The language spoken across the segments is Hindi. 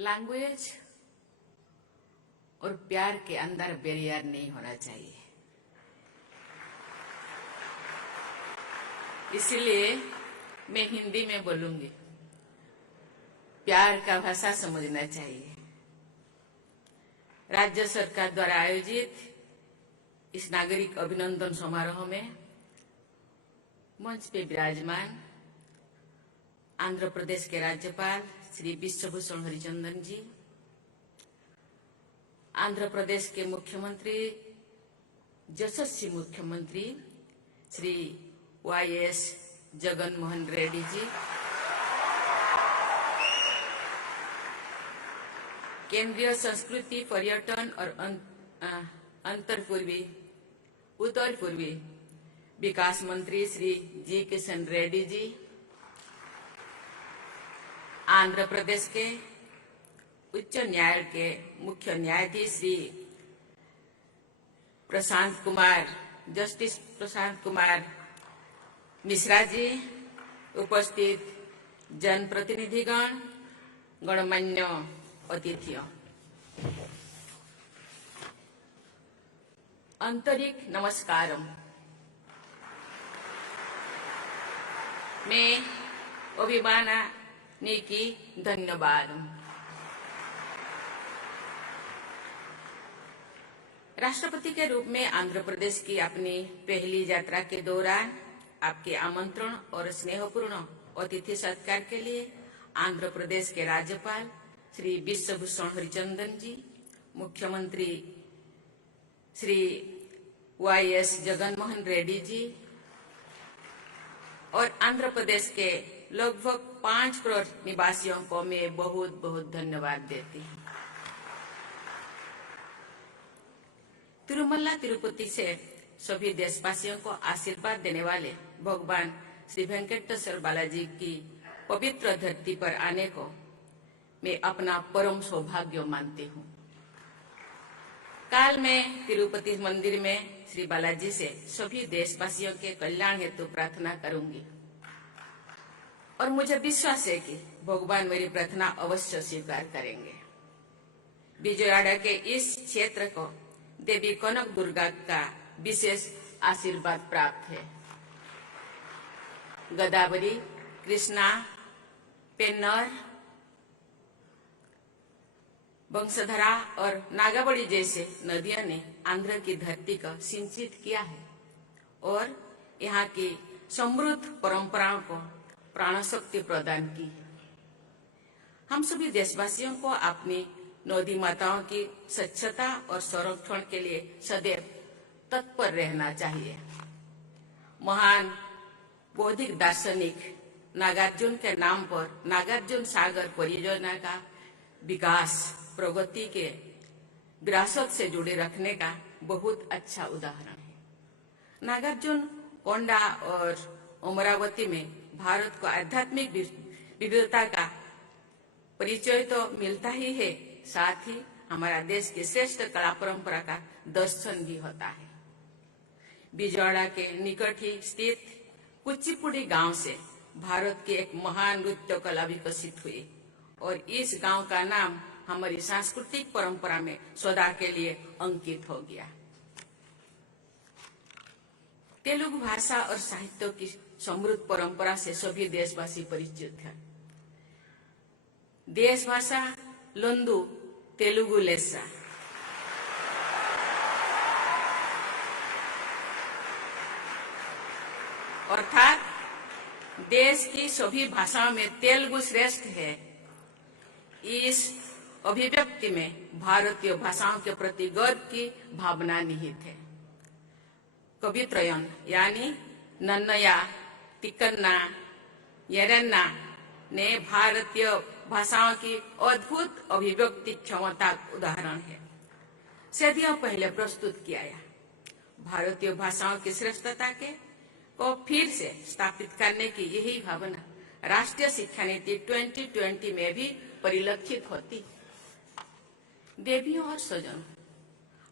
लैंग्वेज और प्यार के अंदर बैरियर नहीं होना चाहिए। इसलिए मैं हिंदी में बोलूंगी। प्यार का भाषा समझना चाहिए। राज्य सरकार द्वारा आयोजित इस नागरिक अभिनंदन समारोह में मंच पे विराजमान आंध्र प्रदेश के राज्यपाल श्री विश्वभूषण हरिचंदन जी, आंध्र प्रदेश के मुख्यमंत्री यशस्वी मुख्यमंत्री श्री YS जगन मोहन रेड्डी जी, केंद्रीय संस्कृति पर्यटन और उत्तर पूर्वी विकास मंत्री श्री जी किशन रेड्डी जी, आंध्र प्रदेश के उच्च न्यायालय के मुख्य न्यायाधीश श्री जस्टिस प्रशांत कुमार मिश्रा जी, उपस्थित जनप्रतिनिधिगण, गणमान्य अतिथियों, आंतरिक नमस्कारम। मैं अभिमानानिकी धन्यवाद। राष्ट्रपति के रूप में आंध्र प्रदेश की अपनी पहली यात्रा के दौरान आपके आमंत्रण और स्नेहपूर्ण अतिथि सत्कार के लिए आंध्र प्रदेश के राज्यपाल श्री विश्वभूषण हरिचंदन जी, मुख्यमंत्री श्री YS जगन मोहन रेड्डी जी और आंध्र प्रदेश के लगभग 5 करोड़ निवासियों को मैं बहुत बहुत धन्यवाद देती हूँ। तिरुमला तिरुपति से सभी देशवासियों को आशीर्वाद देने वाले भगवान श्री वेंकटेश्वर बालाजी की पवित्र धरती पर आने को मैं अपना परम सौभाग्य मानती हूँ। काल मैं तिरुपति मंदिर में श्री बालाजी से सभी देशवासियों के कल्याण हेतु प्रार्थना करूंगी और मुझे विश्वास है कि भगवान मेरी प्रार्थना अवश्य स्वीकार करेंगे। विजयवाड़ा के इस क्षेत्र को देवी कनक दुर्गा का विशेष आशीर्वाद प्राप्त है। गोदावरी, कृष्णा, पेन्नर, वंशधरा और नागावली जैसे नदियों ने आंध्र की धरती को सिंचित किया है और यहाँ की समृद्ध परंपराओं को प्राण शक्ति प्रदान की। हम सभी देशवासियों को अपनी नदी माताओं की स्वच्छता और संरक्षण के लिए सदैव तत्पर रहना चाहिए। महान बौद्धिक दार्शनिक नागार्जुन के नाम पर नागार्जुन सागर परियोजना का विकास प्रगति के विरासत से जुड़े रखने का बहुत अच्छा उदाहरण है। नागार्जुन कोंडा और अमरावती में भारत को आध्यात्मिक विविधता का परिचय तो मिलता ही है, साथ ही हमारा देश की श्रेष्ठ कला परंपरा का दर्शन भी होता है। विजयवाड़ा के निकट ही स्थित कुचिपुड़ी गांव से भारत की एक महान नृत्य कला विकसित हुई और इस गांव का नाम हमारी सांस्कृतिक परंपरा में सदा के लिए अंकित हो गया। तेलुगु भाषा और साहित्य की समृद्ध परंपरा से सभी देशवासी परिचित हैं। देश भाषा लोंदु तेलुगु लेस्सा। अर्थात देश की सभी भाषाओं में तेलुगु श्रेष्ठ है। इस अभिव्यक्ति में भारतीय भाषाओं के प्रति गर्व की भावना निहित है। कवित्रयन यानी नन्नया, तिक्कन्ना, येरन्ना ने भारतीय भाषाओं की अद्भुत अभिव्यक्ति क्षमता उदाहरण है। सदियों पहले प्रस्तुत किया है। भारतीय भाषाओं की श्रेष्ठता को फिर से स्थापित करने की यही भावना राष्ट्रीय शिक्षा नीति 2020 में भी परिलक्षित होती। देवियों और स्वजनों,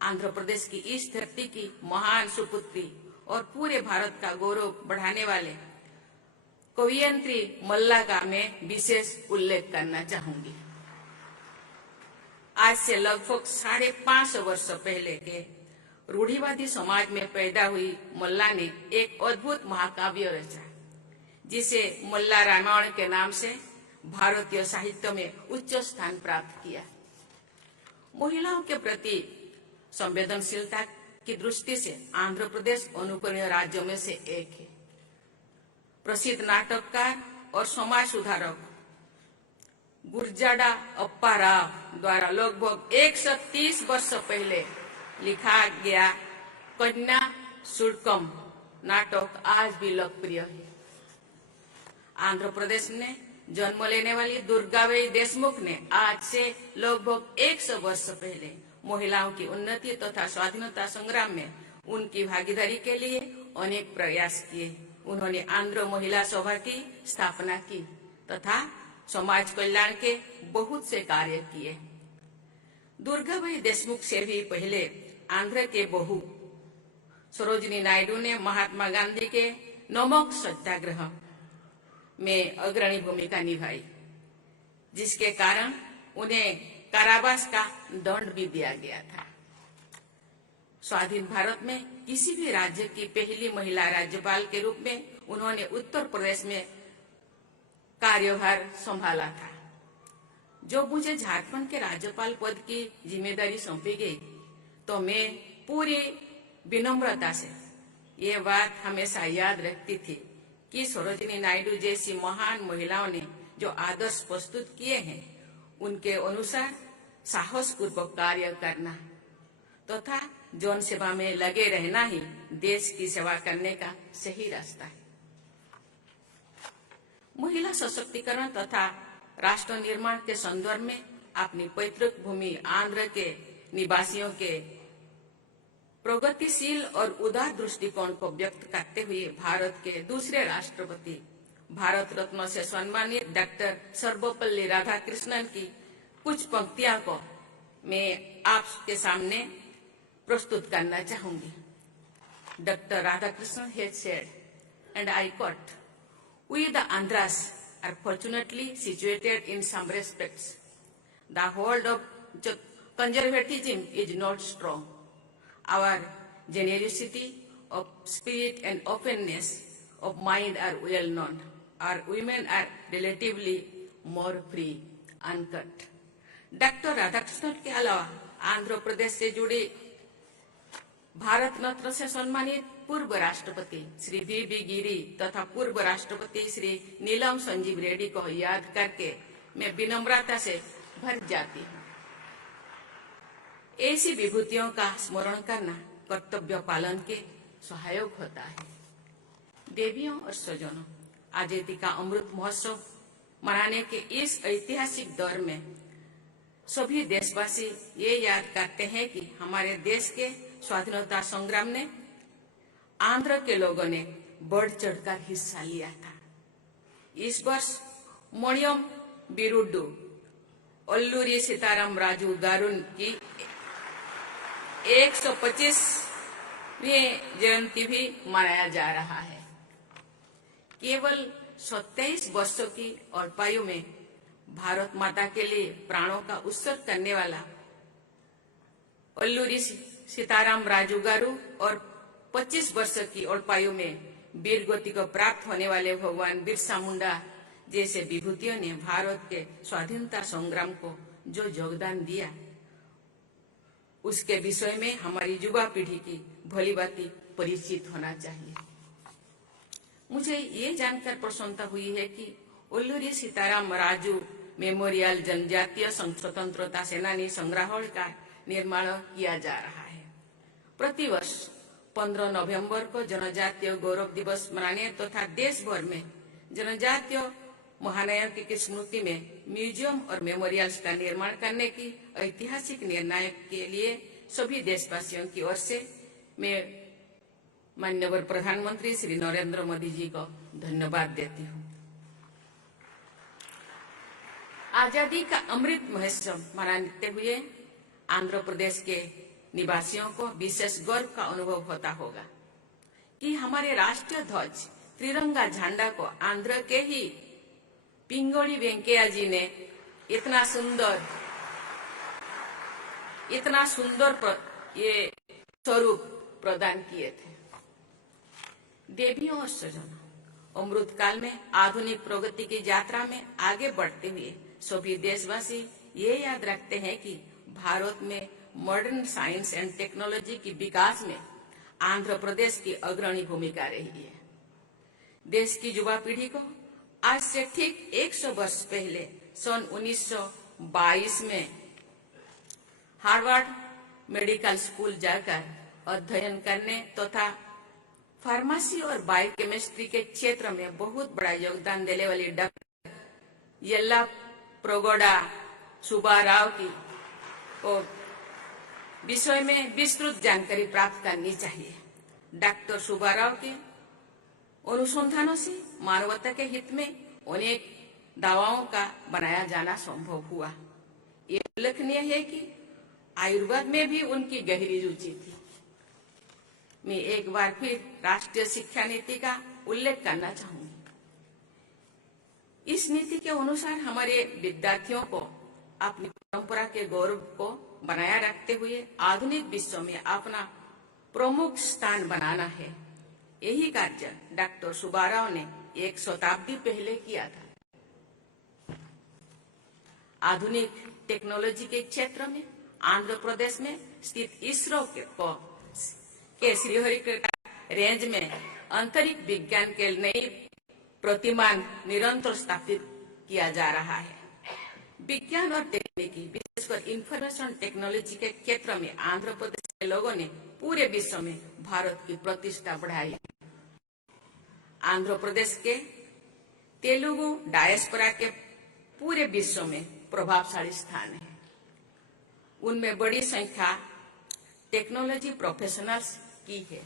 आंध्र प्रदेश की इस धरती की महान सुपुत्री और पूरे भारत का गौरव बढ़ाने वाले कवियत्री मल्ला का मैं विशेष उल्लेख करना चाहूंगी। आज से लगभग 550 वर्ष पहले के रूढ़िवादी समाज में पैदा हुई मल्ला ने एक अद्भुत महाकाव्य रचा, जिसे मल्ला रामायण के नाम से भारतीय साहित्य में उच्च स्थान प्राप्त किया। महिलाओं के प्रति संवेदनशीलता की दृष्टि से आंध्र प्रदेश अनुकरणीय राज्यों में से एक है। प्रसिद्ध नाटककार और समाज सुधारक गुरजाड़ा अप्पा राव द्वारा लगभग 130 वर्ष पहले लिखा गया कन्या शुल्कम नाटक आज भी लोकप्रिय है। आंध्र प्रदेश में जन्म लेने वाली दुर्गाबाई देशमुख ने आज से लगभग 100 वर्ष पहले महिलाओं की उन्नति तथा स्वाधीनता संग्राम में उनकी भागीदारी के लिए अनेक प्रयास किए। उन्होंने आंध्र महिला सभा की स्थापना की तथा समाज कल्याण के बहुत से कार्य किए। दुर्गाबाई देशमुख से भी पहले आंध्र के बहू सरोजिनी नायडू ने महात्मा गांधी के नमक सत्याग्रह में अग्रणी भूमिका निभाई, जिसके कारण उन्हें कारावास का दंड भी दिया गया था। स्वाधीन भारत में किसी भी राज्य की पहली महिला राज्यपाल के रूप में उन्होंने उत्तर प्रदेश में कार्यभार संभाला था। जो मुझे झारखंड के राज्यपाल पद की जिम्मेदारी सौंपी गई, तो मैं पूरी विनम्रता से ये बात हमेशा याद रखती थी कि सरोजिनी नायडू जैसी महान महिलाओं ने जो आदर्श प्रस्तुत किए हैं, उनके अनुसार साहसपूर्वक कार्य करना तथा जन सेवा में लगे रहना ही देश की सेवा करने का सही रास्ता है। महिला सशक्तिकरण तथा राष्ट्र निर्माण के संदर्भ में अपनी पैतृक भूमि आंध्र के निवासियों के प्रगतिशील और उदार दृष्टिकोण को व्यक्त करते हुए भारत के दूसरे राष्ट्रपति भारत रत्न से सम्मानित डॉक्टर सर्वपल्ली राधाकृष्णन की कुछ पंक्तियां को मैं आपके सामने प्रस्तुत करना चाहूंगी। Doctor Radhakrishnan had said, and I quote, "We the Andhras are fortunately situated in some respects. The hold of conservatism is not strong. Our generosity of spirit and openness of mind are well known. Our women are relatively more free." Uncut. Doctor Radhakrishnan के अलावा आंध्र प्रदेश से जुड़े भारत रत्न से सम्मानित पूर्व राष्ट्रपति श्री वी गिरी तथा पूर्व राष्ट्रपति श्री नीलम संजीव रेड्डी को याद करके मैं विनम्रता से भर जाती हूँ। ऐसी विभूतियों का स्मरण करना कर्तव्य पालन के सहायक होता है। देवियों और स्वजनों, आजादी का अमृत महोत्सव मनाने के इस ऐतिहासिक दौर में सभी देशवासी ये याद करते हैं कि हमारे देश के स्वाधीनता संग्राम में आंध्र के लोगों ने बढ़ चढ़कर हिस्सा लिया था। इस वर्ष मणियम बिरुड्डू अल्लूरी सीताराम राजू गारुन की 125वीं जयंती भी मनाया जा रहा है। केवल 27 वर्षों की अल्पायु में भारत माता के लिए प्राणों का उत्सर्ग करने वाला अल्लूरी सीताराम राजू गारू और 25 वर्ष की अल्पायु में वीर गति को प्राप्त होने वाले भगवान बिरसा मुंडा जैसे विभूतियों ने भारत के स्वाधीनता संग्राम को जो योगदान दिया, उसके विषय में हमारी युवा पीढ़ी की भलीभांति परिचित होना चाहिए। मुझे ये जानकर प्रसन्नता हुई है कि अल्लूरी सीताराम राजू मेमोरियल जनजातीय स्वतंत्रता सेनानी संग्रहालय का निर्माण किया जा रहा है। प्रतिवर्ष 15 नवंबर को जनजातीय गौरव दिवस मनाने तथा देश भर में जनजातीय महानायक की स्मृति में म्यूजियम और मेमोरियल्स का निर्माण करने की ऐतिहासिक निर्णय के लिए सभी देशवासियों की ओर से मैं माननीय प्रधानमंत्री श्री नरेंद्र मोदी जी को धन्यवाद देती हूँ। आजादी का अमृत महोत्सव मनाते हुए आंध्र प्रदेश के निवासियों को विशेष गर्व का अनुभव होता होगा कि हमारे राष्ट्रीय ध्वज त्रिरंगा झंडा को आंध्र के ही पिंगोड़ी वेंकैया जी ने इतना सुंदर इतना सुंदर ये स्वरूप प्रदान किए थे। देवियों और सज्जनों, अमृत काल में आधुनिक प्रगति की यात्रा में आगे बढ़ते हुए सभी देशवासी ये याद रखते हैं कि भारत में मॉडर्न साइंस एंड टेक्नोलॉजी की विकास में आंध्र प्रदेश की अग्रणी भूमिका रही है। देश की युवा पीढ़ी को आज से ठीक 100 वर्ष पहले सन 1922 में हार्वर्ड मेडिकल स्कूल जाकर अध्ययन करने तथा फार्मेसी और बायोकेमिस्ट्री के क्षेत्र में बहुत बड़ा योगदान देने वाली डॉक्टर येल्ला प्रगोडा सुब्बाराव की विषय में विस्तृत जानकारी प्राप्त करनी चाहिए। डॉक्टर सुब्बाराव के अनुसंधानों से मानवता के हित में अनेक दवाओं का बनाया जाना संभव हुआ। ये उल्लेखनीय है कि आयुर्वेद में भी उनकी गहरी रुचि थी। मैं एक बार फिर राष्ट्रीय शिक्षा नीति का उल्लेख करना चाहूंगी। इस नीति के अनुसार हमारे विद्यार्थियों को अपनी परंपरा के गौरव को बनाए रखते हुए आधुनिक विश्व में अपना प्रमुख स्थान बनाना है। यही कार्य डॉक्टर सुब्बाराव ने 1 शताब्दी पहले किया था। आधुनिक टेक्नोलॉजी के क्षेत्र में आंध्र प्रदेश में स्थित इसरो के श्रीहरिकोटा रेंज में अंतरिक्ष विज्ञान के नई प्रतिमान निरंतर स्थापित किया जा रहा है। विज्ञान और तकनीकी विशेषकर इंफॉर्मेशन टेक्नोलॉजी के क्षेत्र में आंध्र प्रदेश के लोगों ने पूरे विश्व में भारत की प्रतिष्ठा बढ़ाई। आंध्र प्रदेश के तेलुगु डायस्पोरा के पूरे विश्व में प्रभावशाली स्थान है। उनमें बड़ी संख्या टेक्नोलॉजी प्रोफेशनल्स की है।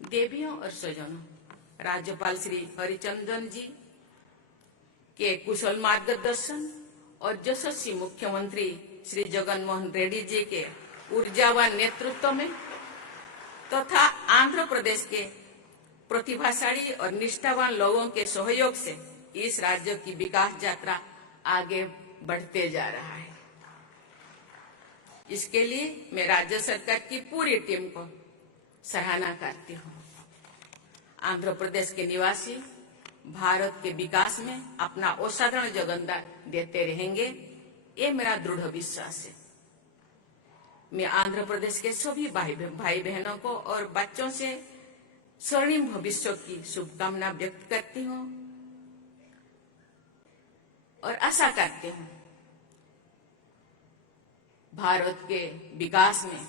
देवियों और सज्जनों, राज्यपाल श्री हरिचंदन जी के कुशल मार्गदर्शन और यशस्वी मुख्यमंत्री श्री जगन मोहन रेड्डी जी के ऊर्जावान नेतृत्व में तथा आंध्र प्रदेश के प्रतिभाशाली और निष्ठावान लोगों के सहयोग से इस राज्य की विकास यात्रा आगे बढ़ते जा रहा है। इसके लिए मैं राज्य सरकार की पूरी टीम को सराहना करती हूँ। आंध्र प्रदेश के निवासी भारत के विकास में अपना असाधारण योगदान देते रहेंगे, ये मेरा दृढ़ विश्वास है। मैं आंध्र प्रदेश के सभी भाई बहनों को और बच्चों से स्वर्णिम भविष्य की शुभकामना व्यक्त करती हूँ और आशा करती हूँ भारत के विकास में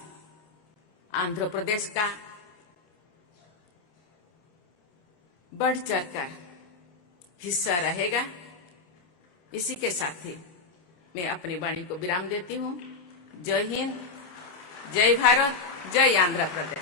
आंध्र प्रदेश का बढ़ चढ़कर हिस्सा रहेगा। इसी के साथ ही मैं अपनी वाणी को विराम देती हूँ। जय हिंद, जय भारत, जय आंध्र प्रदेश।